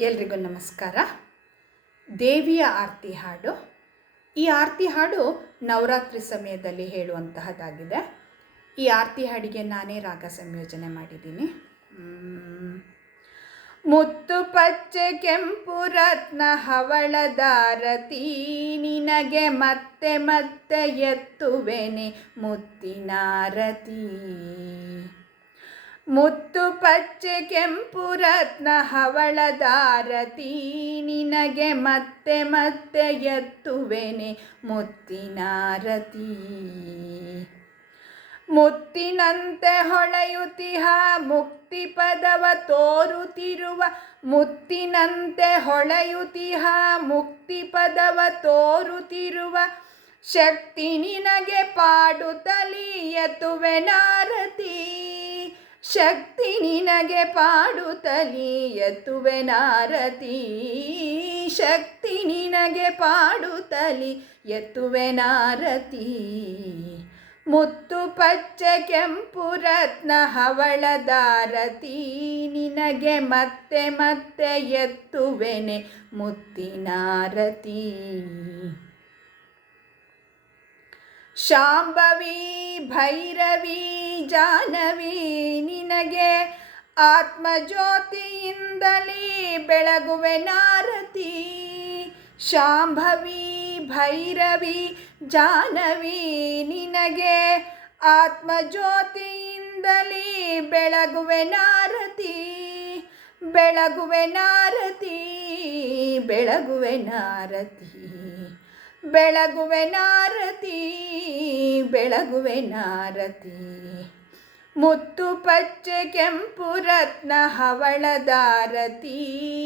ಎಲ್ರಿಗೂ ನಮಸ್ಕಾರ. ದೇವಿಯ ಆರತಿ ಹಾಡು. ಈ ಆರತಿ ಹಾಡು ನವರಾತ್ರಿ ಸಮಯದಲ್ಲಿ ಹೇಳುವಂತಹದ್ದಾಗಿದೆ. ಈ ಆರತಿ ಹಾಡಿಗೆ ನಾನೇ ರಾಗ ಸಂಯೋಜನೆ ಮಾಡಿದ್ದೀನಿ. ಮುತ್ತು ಪಚ್ಚೆ ಕೆಂಪು ರತ್ನ ಹವಳದಾರತಿ, ನಿನಗೆ ಮತ್ತೆ ಮತ್ತೆ ಎತ್ತುವೆನೆ ಮುತ್ತಿನಾರತಿ. ಮುತ್ತು ಪಚ್ಚೆ ಕೆಂಪು ರತ್ನ ಹವಳದಾರತಿ, ನಿನಗೆ ಮತ್ತೆ ಮತ್ತೆ ಎತ್ತುವೆನೆ ಮುತ್ತಿನಾರತಿ. ಮುತ್ತಿನಂತೆ ಹೊಳೆಯುತ್ತಿಹ ಮುಕ್ತಿ ಪದವ ತೋರುತ್ತಿರುವ, ಮುತ್ತಿನಂತೆ ಹೊಳೆಯುತ್ತಿಹ ಮುಕ್ತಿ ಪದವ ತೋರುತ್ತಿರುವ ಶಕ್ತಿ ನಿನಗೆ ಪಾಡುತ್ತಲಿ ಎತ್ತುವೆನಾರತಿ. ಶಕ್ತಿ ನಿನಗೆ ಪಾಡುತ್ತಲಿ ಎತ್ತುವೆನಾರತಿ. ಶಕ್ತಿ ನಿನಗೆ ಪಾಡುತ್ತಲಿ ಎತ್ತುವೆನಾರತಿ. ಮುತ್ತು ಪಚ್ಚೆ ಕೆಂಪು ರತ್ನ ಹವಳದಾರತಿ, ನಿನಗೆ ಮತ್ತೆ ಮತ್ತೆ ಎತ್ತುವೆನೆ ಮುತ್ತಿನಾರತಿ. ಶಾಂಭವಿ ಭೈರವಿ ಜಾಹ್ನವಿ, ನಿನಗೆ ಆತ್ಮಜ್ಯೋತಿಯಿಂದಲೇ ಬೆಳಗುವೆನಾರತಿ. ಶಾಂಭವಿ ಭೈರವಿ ಜಾಹ್ನವಿ, ನಿನಗೆ ಆತ್ಮಜ್ಯೋತಿಯಿಂದಲೇ ಬೆಳಗುವೆನಾರತಿ. ಬೆಳಗುವೆನಾರತಿ, ಬೆಳಗುವೆನಾರತಿ, ಬೆಳಗುವೆನಾರತಿ, ಬೆಳಗುವೆನಾರತಿ. ಮುತ್ತು ಪಚ್ಚೆ ಕೆಂಪು ರತ್ನ ಹವಳದಾರತಿ,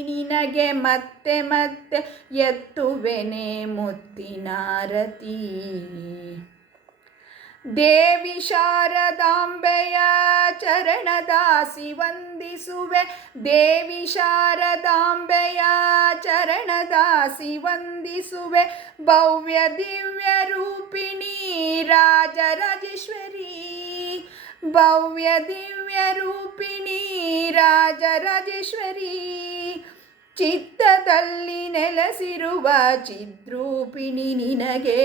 ನಿನಗೆ ಮತ್ತೆ ಮತ್ತೆ ಎತ್ತುವೆನೆ ಮುತ್ತಿನಾರತಿ. ದೇವಿ ಶಾರದಾಂಬೆಯ ಚರಣದಾಸಿ ವಂದಿಸುವೆ, ದೇವಿ ಶಾರದಾಂಬೆಯ ಚರಣದಾಸಿ ವಂದಿಸುವೆ. ಭವ್ಯ ದಿವ್ಯ ರೂಪಿಣಿ ರಾಜರಾಜೇಶ್ವರಿ, ಭವ್ಯ ದಿವ್ಯ ರೂಪಿಣಿ ರಾಜರಾಜೇಶ್ವರಿ. ಚಿತ್ತದಲ್ಲಿ ನೆಲೆಸಿರುವ ಚಿದ್ರೂಪಿಣಿ ನಿನಗೆ,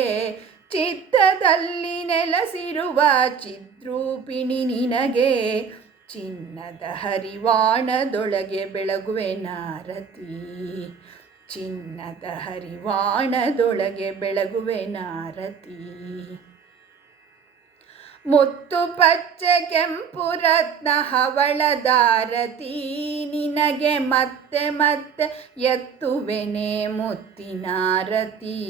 ಚಿತ್ತದಲ್ಲಿ ನೆಲೆಸಿರುವ ಚಿದ್ರೂಪಿಣಿ ನಿನಗೆ. ಚಿನ್ನದ ಹರಿವಾಣದೊಳಗೆ ಬೆಳಗುವೆನಾರತಿ. ಚಿನ್ನದ ಹರಿವಾಣದೊಳಗೆ ಬೆಳಗುವೆನಾರತಿ. ಮುತ್ತು ಪಚ್ಚೆ ಕೆಂಪು ರತ್ನ ಹವಳದಾರತಿ, ನಿನಗೆ ಮತ್ತೆ ಮತ್ತೆ ಎತ್ತುವೆನೆ ಮುತ್ತಿನಾರತಿ.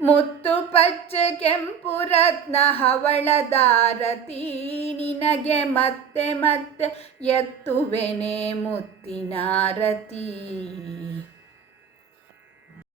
ಮುತ್ತು ಪಚ್ಚೆ ಕೆಂಪು ರತ್ನ ಹವಳದಾರತಿ, ನಿನಗೆ ಮತ್ತೆ ಮತ್ತೆ ಎತ್ತುವೆನೆ ಮುತ್ತಿನಾರತಿ.